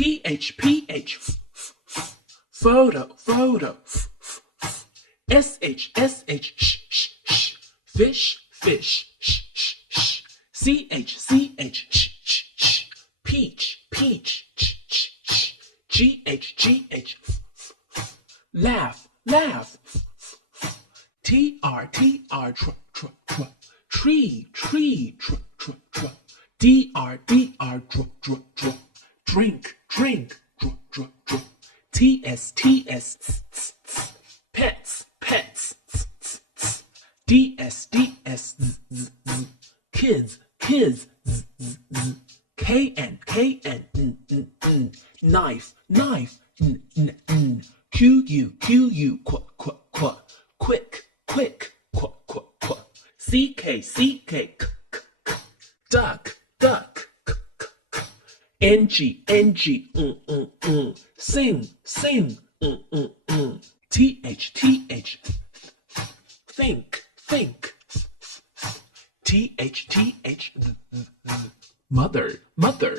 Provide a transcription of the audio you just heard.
PH, photo, photo. SH, fish, fish. CH, peach. GH, laugh. TR, tree. DR, drink. TS, pets. DS, kids. KN, knife. QU, quick. CK, duck. NG, sing. TH, think. TH, mother.